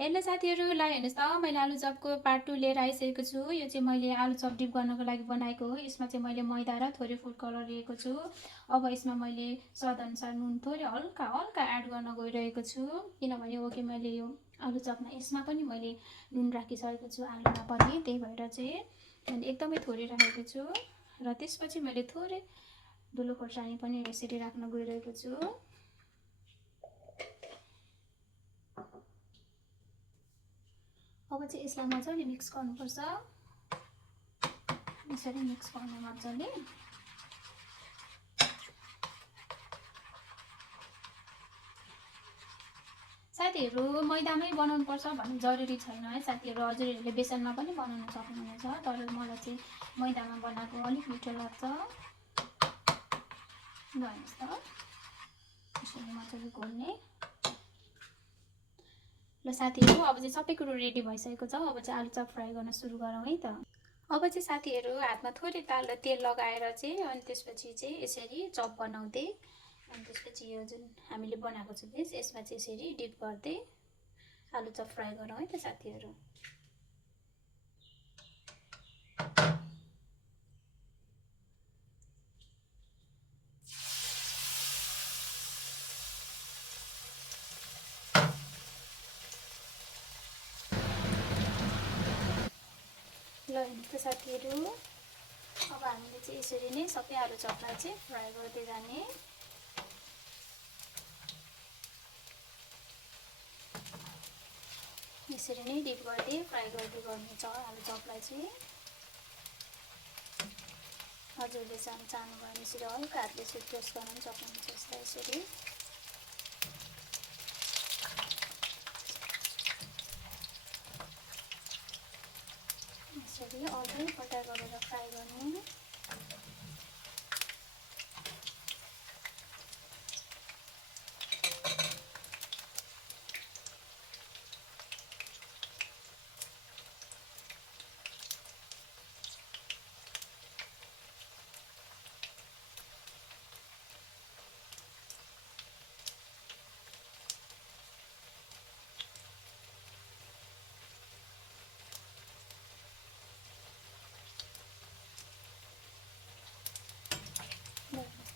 हेर्नु साथीहरूलाई हेर्नुहोस् त मैले आलु चपको पार्ट 2 लिएर आइसकेको छु। यो चाहिँ मैले आलु चप डिप गर्नको लागि बनाएको हो। यसमा चाहिँ मैले मैदा र थोरै फुड कलर लिएको छु। अब यसमा मैले स्वादअनुसार नुन थोरै हल्का हल्का एड गर्न गइरहेको छु, किनभने हो कि मैले यो आलु चपमा यसमा पनि मैले नुन राखिसकेको छु, आलुमा पनि। त्यही भएर चाहिँ मैले एकदमै थोरै राखेको छु। र त्यसपछि मैले थोरै धुलो खोर्सानी पनि यसरी राख्न गइरहेको छु। अब चाहिँ यसलाई मजाले मिक्स गर्नुपर्छ। यसरी मिक्स गर्नु मजाले। साथीहरू मैदामै बनाउनुपर्छ भन्ने जरुरी छैन है साथीहरू, हजुरहरूले बेसनमा पनि बनाउन सक्नुहुनेछ, तर मलाई चाहिँ मैदामा बनाएको अलिक मिठो लाग्छ। ल हेर्नुहोस् त यसरी मजाले घोल्ने। ल साथीहरू अब चाहिँ सबै कुरो रेडी भइसकेको छ। अब चाहिँ आलु चप फ्राई गर्न सुरु गरौँ है त। अब चाहिँ साथीहरू हातमा थोरै तेल लगाएर चाहिँ अनि त्यसपछि चाहिँ यसरी चप बनाउँदै अनि त्यसपछि यो जुन हामीले बनाएको छ बेस यसमा चाहिँ यसरी डिप गर्दै आलु चप फ्राई गरौँ है त साथीहरू। ल हेर्नुहोस् त साथीहरू, अब हामीले चाहिँ यसरी नै सबै आलु चपलाई चाहिँ फ्राई गर्दै जाने। यसरी नै डिप गर्दै फ्राई गर्दै गर्नेछ आलु चपलाई चाहिँ। हजुरले चाहनुभयो भने यसरी हल्का हातले प्रेस गर्न पनि सक्नुहुन्छ यसलाई यसरी। यसरी अझै पल्टा गरेर फ्राई गर्ने।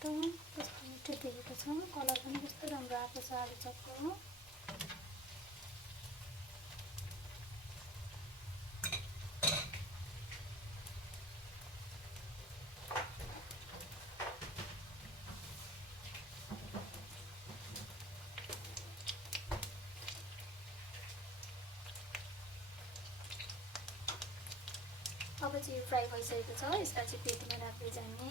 कस्तो मिठो देखेको छ, कलर पनि कस्तो राम्रो आएको छ आलु चपको। अब चाहिँ फ्राई भइसकेको छ, यसलाई चाहिँ प्लेटमा राख्दै जाने।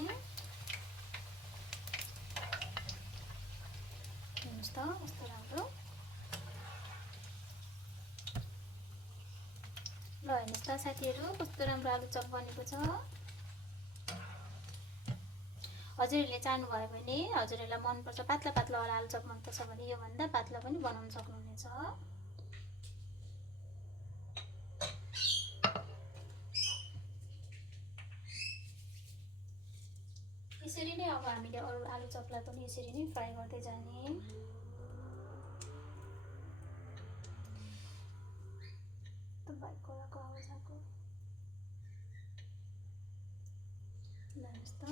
हेर्नुहोस् त कस्तो राम्रो। ल हेर्नुहोस् त साथीहरू कस्तो राम्रो आलु चप बनेको छ। हजुरहरूले चाहनुभयो भने हजुरहरूलाई मनपर्छ पातला पातला वाला आलु चप मनपर्छ भने योभन्दा पातला पनि बनाउन सक्नुहुनेछ। यसरी नै अब हामीले अरू आलु चपलाई पनि यसरी नै फ्राई गर्दै जाने। बाइकको आवाज आएको। ल हेर्नुहोस् त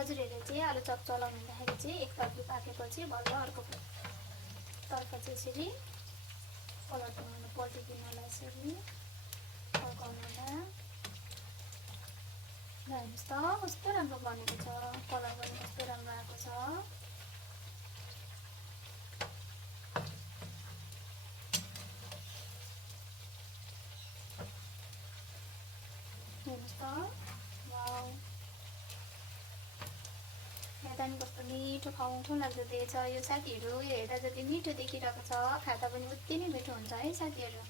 हजुरहरूले चाहिँ आलु चप चलाउनु हुँदाखेरि चाहिँ एकतर्फी पाकेपछि बल्ल अर्को तर्फ चाहिँ यसरी पल्टिदिनु पल्टिदिनुलाई यसरी पकाउनुलाई हेर्नुहोस् त कस्तो राम्रो बनेको छ, कलर पनि कस्तो राम्रो आएको छ। हेर्नुहोस् त वाउ हेर्दा पनि कस्तो मिठो खाउँठो लाग्दो दिएछ यो साथीहरू। यो हेर्दा जति मिठो देखिरहेको छ खाँदा पनि उति नै मिठो हुन्छ है साथीहरू।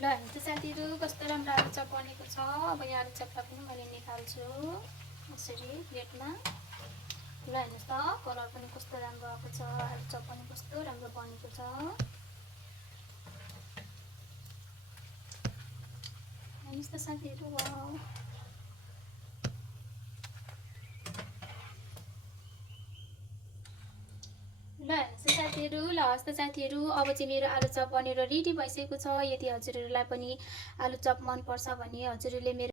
ल हेर्नुहोस् त साथीहरू कस्तो राम्रो आलु चप बनेको छ। अब यो आलु चपलाई पनि मैले निकाल्छु यसरी प्लेटमा। ल हेर्नुहोस् त कलर पनि कस्तो राम्रो आएको छ, आलु चप पनि कस्तो राम्रो बनेको छ। हेर्नुहोस् त साथीहरू वाउ। ल हेर्नुहोस् त साथीहरू, ल हस् त साथीहरू अब चाहिँ मेरो आलु चप बनेर रेडी भइसकेको छ। यदि हजुरहरूलाई पनि आलु चप मनपर्छ भने हजुरहरूले मेरो